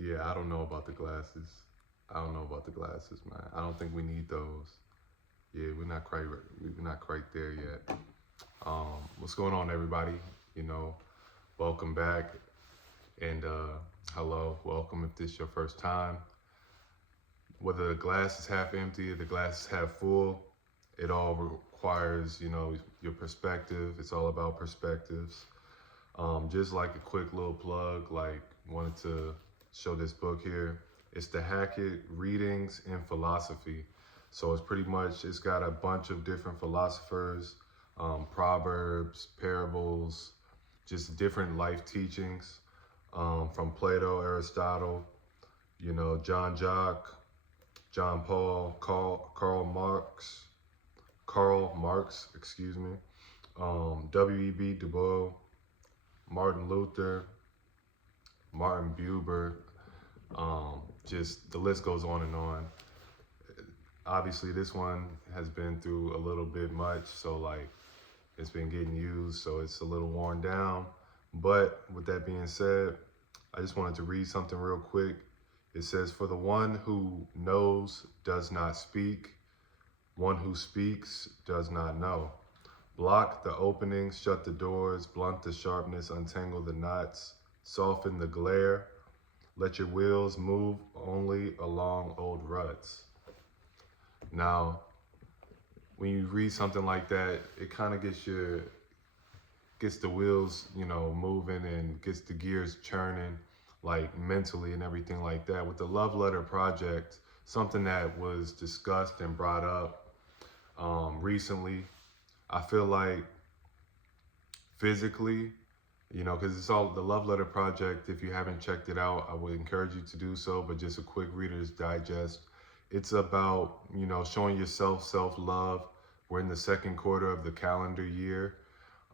Yeah, I don't know about the glasses. I don't know about the glasses, man. I don't think we need those. Yeah, we're not quite there yet. What's going on, everybody? You know, welcome back, and hello, welcome if this is your first time. Whether the glass is half empty or the glass is half full, it all requires, your perspective. It's all about perspectives. Just like a quick little plug, like wanted to show this book here. It's the Hackett Readings in Philosophy. So it's got a bunch of different philosophers, proverbs, parables, just different life teachings from Plato, Aristotle, John Jacques, John Paul, Karl Marx, excuse me, W.E.B. Du Bois, Martin Luther, Martin Buber, just the list goes on and on. Obviously, this one has been through a little bit much, so like it's been getting used, so it's a little worn down. But with that being said, I just wanted to read something real quick. It says, "For the one who knows does not speak, one who speaks does not know. Block the openings, shut the doors, blunt the sharpness, untangle the knots, soften the glare. Let your wheels move only along old ruts." Now, when you read something like that, it kind of gets the wheels, moving and gets the gears churning, like mentally and everything like that. With the Love Letter Project, something that was discussed and brought up recently, I feel like physically, because it's all the Love Letter Project. If you haven't checked it out, I would encourage you to do so. But just a quick Reader's Digest. It's about, showing yourself self-love. We're in the second quarter of the calendar year.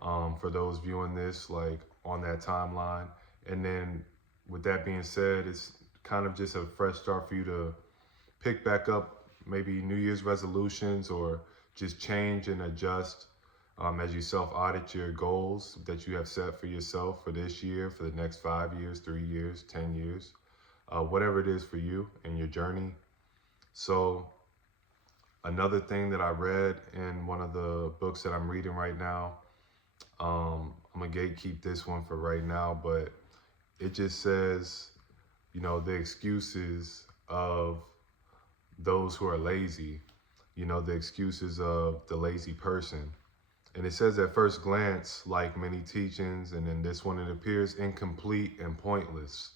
For those viewing this, like on that timeline. And then with that being said, it's kind of just a fresh start for you to pick back up maybe New Year's resolutions or just change and adjust as you self audit your goals that you have set for yourself for this year, for the next 5 years, 3 years, 10 years, whatever it is for you and your journey. So, another thing that I read in one of the books that I'm reading right now, I'm gonna gatekeep this one for right now, but it just says, the excuses of those who are lazy, the excuses of the lazy person. And it says at first glance, like many teachings, and in this one, it appears incomplete and pointless,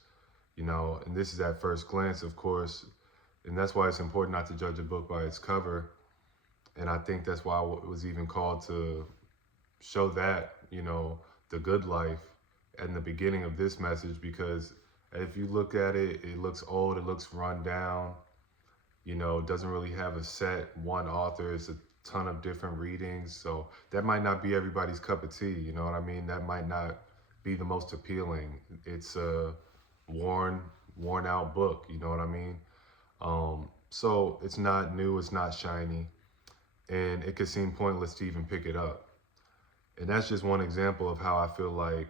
and this is at first glance, of course, and that's why it's important not to judge a book by its cover. And I think that's why it was even called to show that, the good life in the beginning of this message, because if you look at it, it looks old, it looks run down, doesn't really have a set one author. It's a ton of different readings. So that might not be everybody's cup of tea, you know what I mean? That might not be the most appealing. It's a worn out book, you know what I mean? So it's not new, it's not shiny, and it could seem pointless to even pick it up. And that's just one example of how I feel like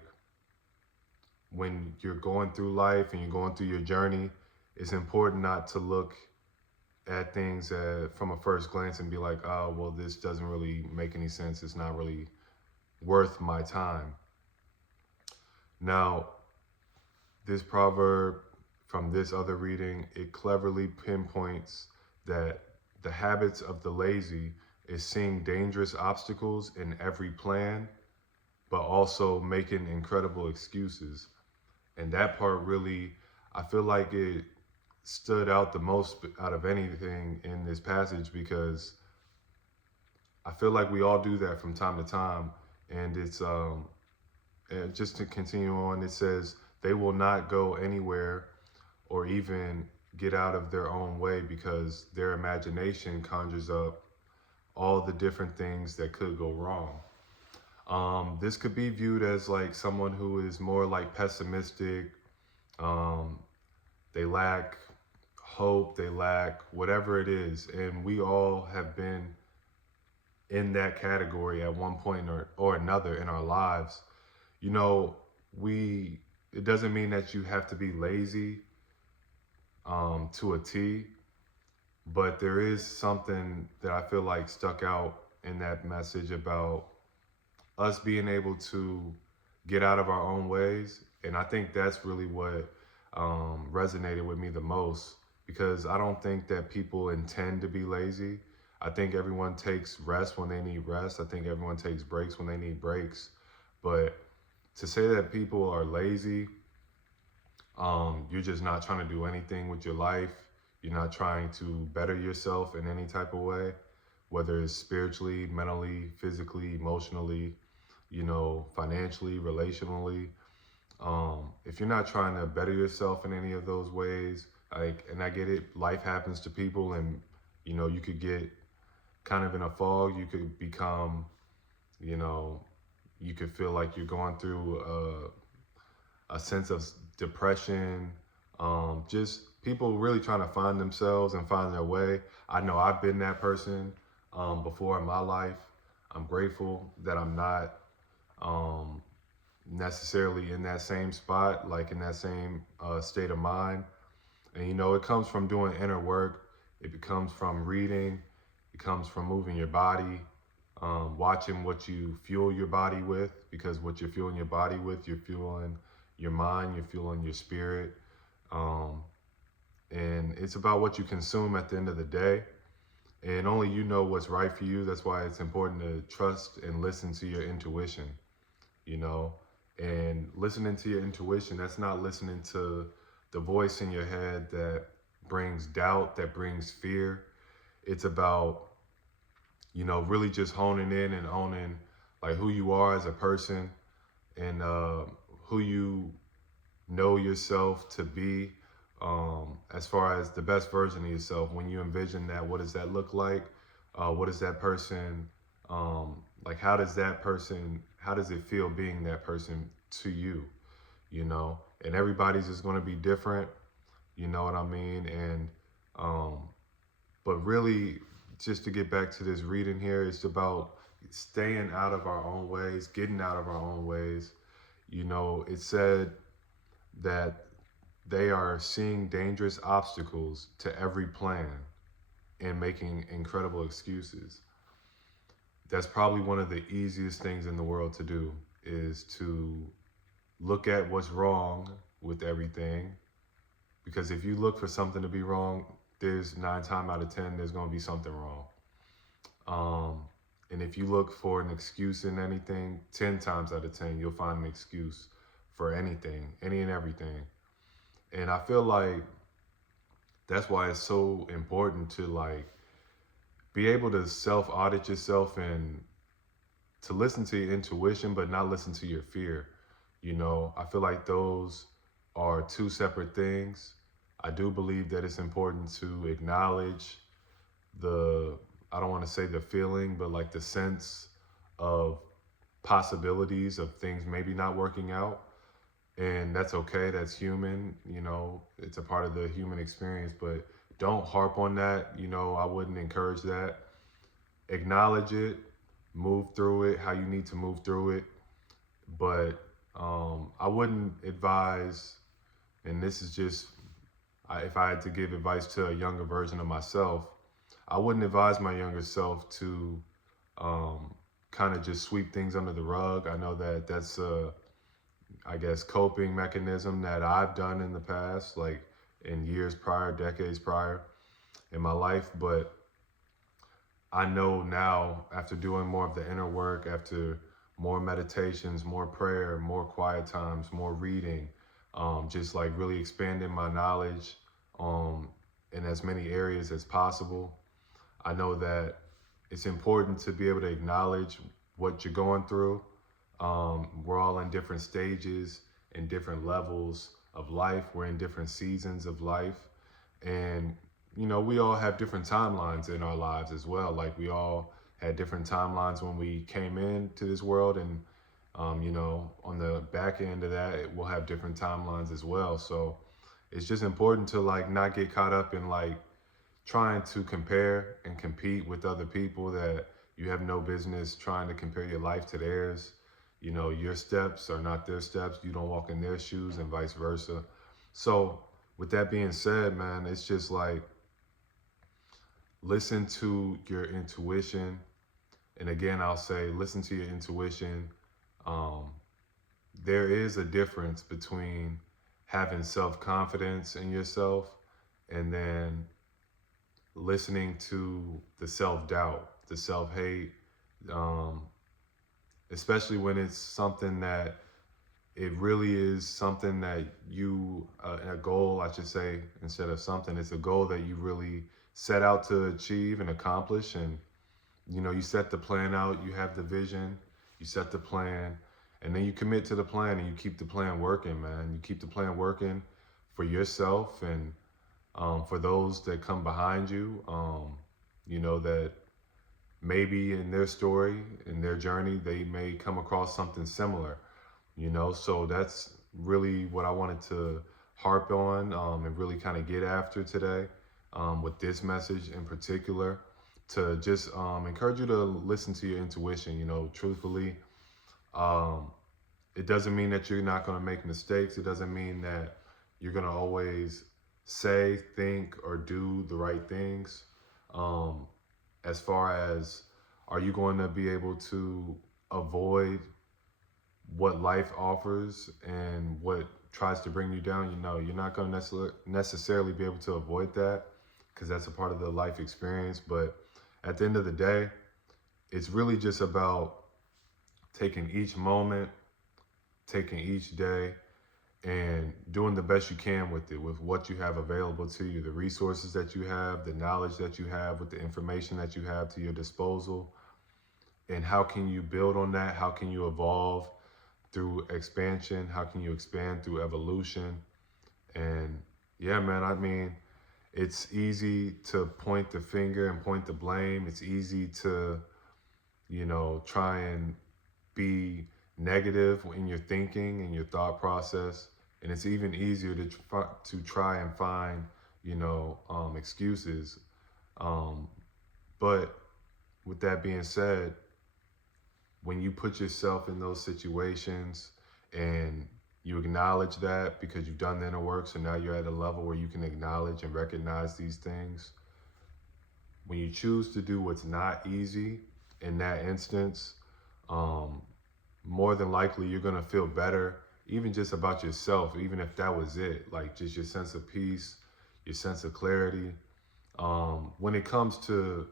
when you're going through life and you're going through your journey, it's important not to look at things from a first glance and be like, oh, well, this doesn't really make any sense. It's not really worth my time. Now, this proverb from this other reading, it cleverly pinpoints that the habits of the lazy is seeing dangerous obstacles in every plan, but also making incredible excuses. And that part really, I feel like it stood out the most out of anything in this passage, because I feel like we all do that from time to time. And it's and just to continue on, it says they will not go anywhere or even get out of their own way because their imagination conjures up all the different things that could go wrong. This could be viewed as like someone who is more like pessimistic. Um, they lack hope, they lack whatever it is. And we all have been in that category at one point or another in our lives. You know, it doesn't mean that you have to be lazy. to a T, but there is something that I feel like stuck out in that message about us being able to get out of our own ways. And I think that's really what resonated with me the most, because I don't think that people intend to be lazy. I think everyone takes rest when they need rest. I think everyone takes breaks when they need breaks. But to say that people are lazy, you're just not trying to do anything with your life. You're not trying to better yourself in any type of way, whether it's spiritually, mentally, physically, emotionally, financially, relationally. If you're not trying to better yourself in any of those ways, like, and I get it, life happens to people, and you could get kind of in a fog. You could become, you know, you could feel like you're going through a sense of depression. Just people really trying to find themselves and find their way. I know I've been that person before in my life. I'm grateful that I'm not um, necessarily in that same spot, like in that same state of mind. And it comes from doing inner work. It comes from reading. It comes from moving your body, watching what you fuel your body with, because what you're fueling your body with, you're fueling your mind, you're fueling your spirit. Um, and it's about what you consume at the end of the day. And only you know what's right for you. That's why it's important to trust and listen to your intuition, you know. And listening to your intuition, that's not listening to the voice in your head that brings doubt, that brings fear. It's about, really just honing in and owning like who you are as a person, and who you know yourself to be, as far as the best version of yourself. When you envision that, what does that look like? What is that person, like? How does it feel being that person to you? And everybody's is going to be different. You know what I mean? And um, but really, just to get back to this reading here, it's about staying out of our own ways, getting out of our own ways. It said that they are seeing dangerous obstacles to every plan and making incredible excuses. That's probably one of the easiest things in the world to do, is to look at what's wrong with everything. Because if you look for something to be wrong, there's 9 times out of 10, there's going to be something wrong. Um, and if you look for an excuse in anything, 10 times out of 10, you'll find an excuse for anything, any and everything. And I feel like that's why it's so important to like be able to self audit yourself and to listen to your intuition, but not listen to your fear. I feel like those are two separate things. I do believe that it's important to acknowledge the, I don't want to say the feeling, but like the sense of possibilities of things maybe not working out. And that's okay. That's human. It's a part of the human experience, but don't harp on that. I wouldn't encourage that. Acknowledge it, move through it how you need to move through it. But I wouldn't advise, and this is just, if I had to give advice to a younger version of myself, I wouldn't advise my younger self to kind of just sweep things under the rug. I know that that's a, I guess, coping mechanism that I've done in the past, like in years prior, decades prior in my life. But I know now, after doing more of the inner work, after more meditations, more prayer, more quiet times, more reading, just like really expanding my knowledge in as many areas as possible. I know that it's important to be able to acknowledge what you're going through. We're all in different stages and different levels of life. We're in different seasons of life. And, we all have different timelines in our lives as well. Like we all had different timelines when we came into this world. And, on the back end of that, we'll have different timelines as well. So it's just important to like not get caught up in like trying to compare and compete with other people that you have no business trying to compare your life to theirs. Your steps are not their steps. You don't walk in their shoes and vice versa. So with that being said, man, it's just like listen to your intuition. And again, I'll say listen to your intuition. Um, there is a difference between having self confidence in yourself and then listening to the self doubt, the self hate, um, especially when it's something that it really is something that you, a goal, I should say, instead of something, it's a goal that you really set out to achieve and accomplish. And, you know, you set the plan out, you have the vision, you set the plan, and then you commit to the plan and you keep the plan working, man. You keep the plan working for yourself and for those that come behind you, you know, that maybe in their story, in their journey, they may come across something similar, you know. So that's really what I wanted to harp on and really kind of get after today with this message in particular, to just encourage you to listen to your intuition. You know, truthfully, um, it doesn't mean that you're not going to make mistakes. It doesn't mean that you're going to always say, think, or do the right things. Um, as far as, are you going to be able to avoid what life offers and what tries to bring you down? You know, you're not going to necessarily be able to avoid that because that's a part of the life experience. But at the end of the day, it's really just about taking each moment, taking each day, and doing the best you can with it, with what you have available to you, the resources that you have, the knowledge that you have, with the information that you have to your disposal. And how can you build on that? How can you evolve through expansion? How can you expand through evolution? And yeah, man, I mean, it's easy to point the finger and point the blame. It's easy to, you know, try and be negative in your thinking and your thought process. And it's even easier to try and find, you know, excuses. Um, but with that being said, when you put yourself in those situations and you acknowledge that because you've done the inner work, so now you're at a level where you can acknowledge and recognize these things. When you choose to do what's not easy in that instance, um, more than likely you're gonna feel better, even just about yourself, even if that was it, like just your sense of peace, your sense of clarity. When it comes to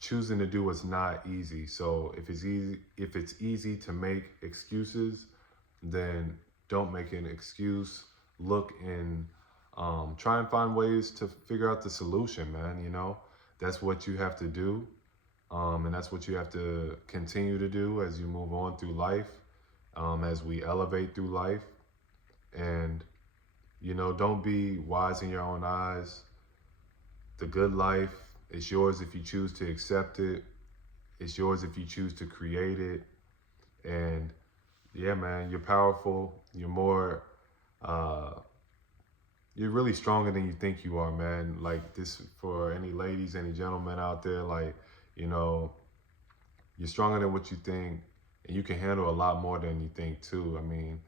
choosing to do what's not easy. So if it's easy to make excuses, then don't make an excuse. Look and try and find ways to figure out the solution, man. You know, that's what you have to do. And that's what you have to continue to do as you move on through life, as we elevate through life. And, you know, don't be wise in your own eyes. The good life is yours if you choose to accept it. It's yours if you choose to create it. And yeah, man, you're powerful. You're more, uh, you're really stronger than you think you are, man. Like this, for any ladies, any gentlemen out there, like, you know, you're stronger than what you think, and you can handle a lot more than you think too. I mean,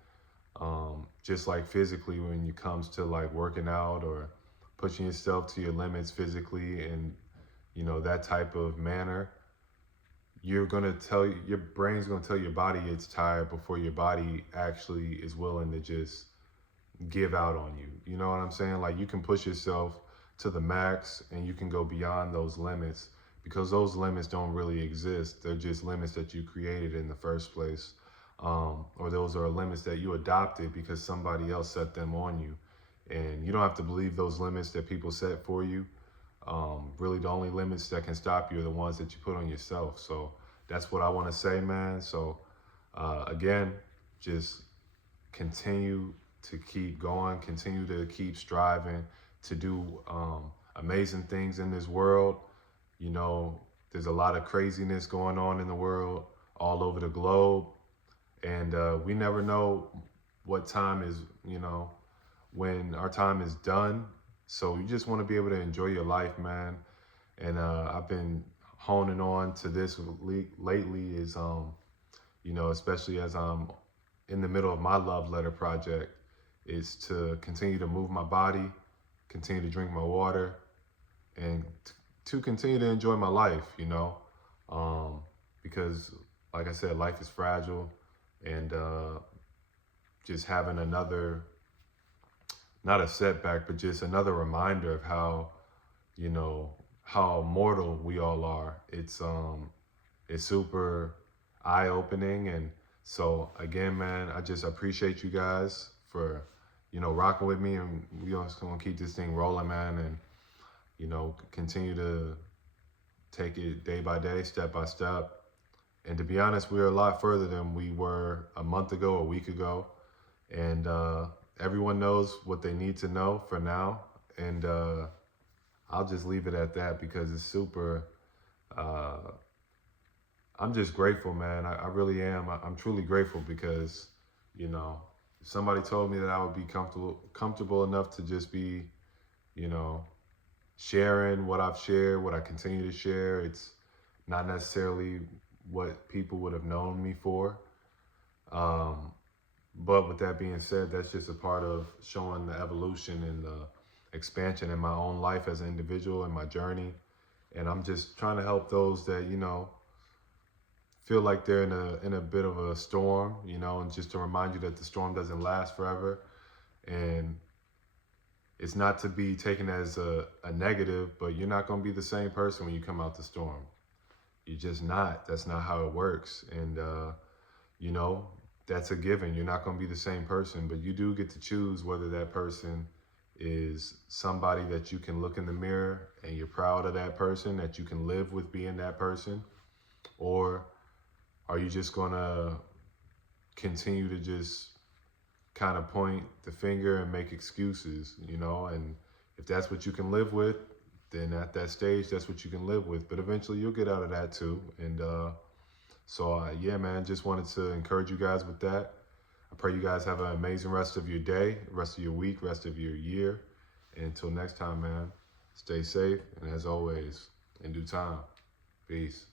just like physically, when it comes to like working out or pushing yourself to your limits physically, and you know that type of manner, you're gonna tell your brain's gonna tell your body it's tired before your body actually is willing to just give out on you. You know what I'm saying? Like you can push yourself to the max and you can go beyond those limits because those limits don't really exist. They're just limits that you created in the first place. Or those are limits that you adopted because somebody else set them on you. And you don't have to believe those limits that people set for you. Really, the only limits that can stop you are the ones that you put on yourself. So that's what I want to say, man. So again, just continue to keep going, continue to keep striving to do amazing things in this world. You know, there's a lot of craziness going on in the world all over the globe. And we never know what time is, you know, when our time is done. So you just want to be able to enjoy your life, man. And I've been honing on to this lately is, you know, especially as I'm in the middle of my love letter project, is to continue to move my body, continue to drink my water, and to continue to enjoy my life, um, because, like I said, life is fragile, and just having another, not a setback, but just another reminder of how, you know, how mortal we all are. It's super eye opening, and so again, man, I just appreciate you guys for, rocking with me, and we just gonna keep this thing rolling, man, and continue to take it day by day, step by step. And to be honest, we're a lot further than we were a month ago, a week ago, and everyone knows what they need to know for now, and I'll just leave it at that because it's super. Uh, I'm just grateful, man. I really am. I'm truly grateful because, you know, if somebody told me that I would be comfortable enough to just be, you know, sharing what I've shared, what I continue to share. It's not necessarily what people would have known me for. Um, but with that being said, that's just a part of showing the evolution and the expansion in my own life as an individual and my journey. And I'm just trying to help those that, feel like they're in a bit of a storm, and just to remind you that the storm doesn't last forever. And it's not to be taken as a negative, but you're not going to be the same person when you come out the storm. You're just not. That's not how it works. And, you know, that's a given. You're not going to be the same person, but you do get to choose whether that person is somebody that you can look in the mirror and you're proud of that person, that you can live with being that person, or are you just going to continue to just kind of point the finger and make excuses, and if that's what you can live with, then at that stage, that's what you can live with. But eventually you'll get out of that too. And yeah, man, just wanted to encourage you guys with that. I pray you guys have an amazing rest of your day, rest of your week, rest of your year. And until next time, man, stay safe. And as always, in due time, peace.